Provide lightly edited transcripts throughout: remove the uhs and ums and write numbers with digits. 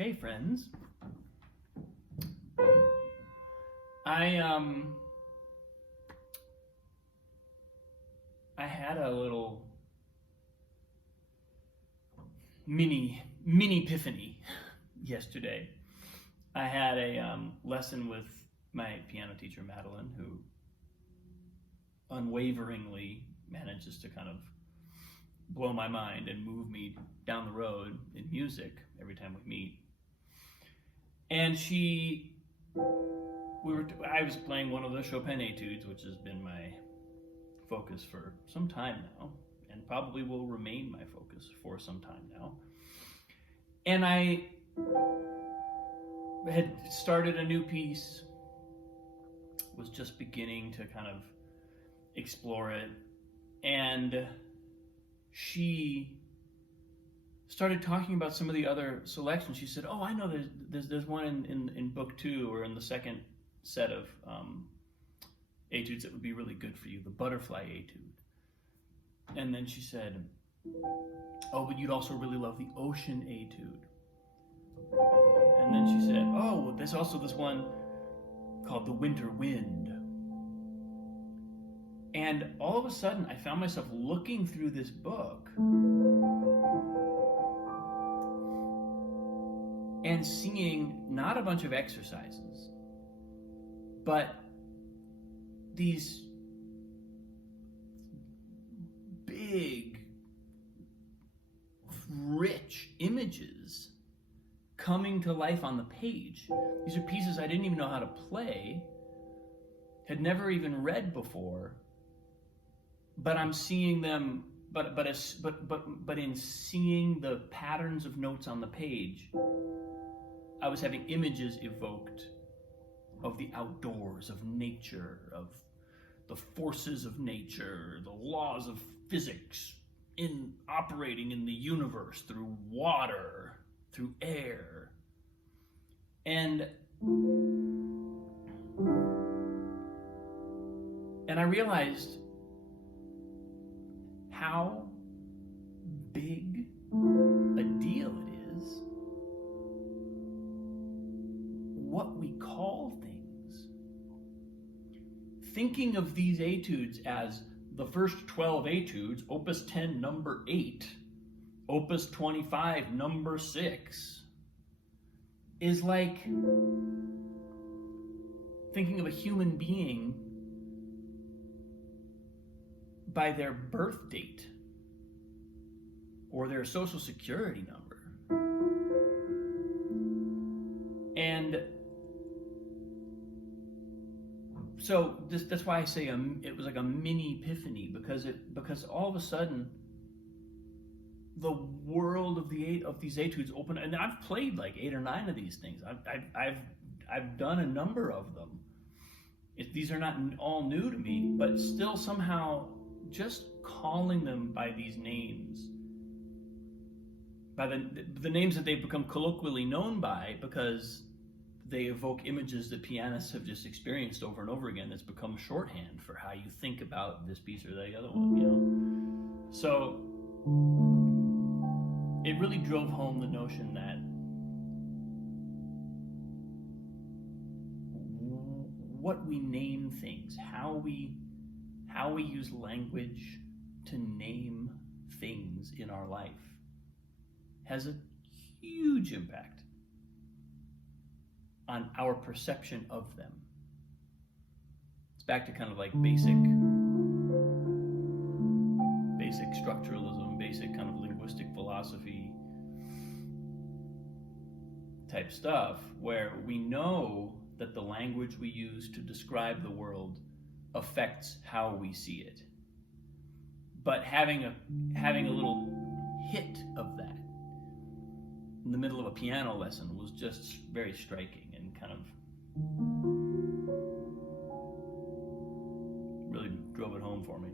Hey friends, I I had a little mini epiphany yesterday. I had a lesson with my piano teacher Madeline, who unwaveringly manages to kind of blow my mind and move me down the road in music every time we meet. And I was playing one of the Chopin études, which has been my focus for some time now, and probably will remain my focus for some time now. And I had started a new piece, was just beginning to kind of explore it, and she started talking about some of the other selections. She said, "Oh, I know there's one in book 2 or in the second set of etudes that would be really good for you, the butterfly etude." And then she said, "Oh, but you'd also really love the ocean etude." And then she said, "Oh, well, there's also this one called the winter wind." And all of a sudden, I found myself looking through this book and seeing not a bunch of exercises, but these big, rich images coming to life on the page. These are pieces I didn't even know how to play, had never even read before, but I'm seeing them. But in seeing the patterns of notes on the page, I was having images evoked of the outdoors, of nature, of the forces of nature, the laws of physics operating in the universe through water, through air. And I realized how big a deal it is what we call things. Thinking of these etudes as the first 12 etudes, opus 10, number 8, opus 25, number 6, is like thinking of a human being by their birth date or their social security number. And so that's why I say it was like a mini epiphany, because all of a sudden the world of these etudes open, and I've played like 8 or 9 of these things. I've done a number of them. These are not all new to me, but still somehow just calling them by these names, by the names that they've become colloquially known by, because they evoke images that pianists have just experienced over and over again. It's become shorthand for how you think about this piece or the other one, So it really drove home the notion that what we name things, how we use language to name things in our life, has a huge impact on our perception of them. It's back to kind of like basic structuralism, basic kind of linguistic philosophy type stuff, where we know that the language we use to describe the world affects how we see it. But having a little hit of that in the middle of a piano lesson was just very striking and kind of really drove it home for me.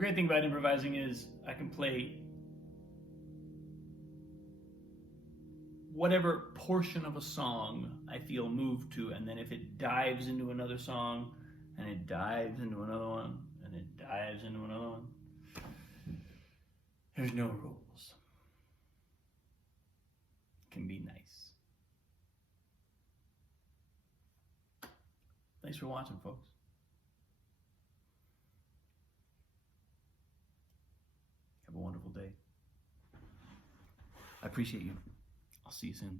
great thing about improvising is I can play whatever portion of a song I feel moved to, and then if it dives into another song, and it dives into another one, and it dives into another one, there's no rules. It can be nice. Thanks for watching, folks. Have a wonderful day. I appreciate you. I'll see you soon.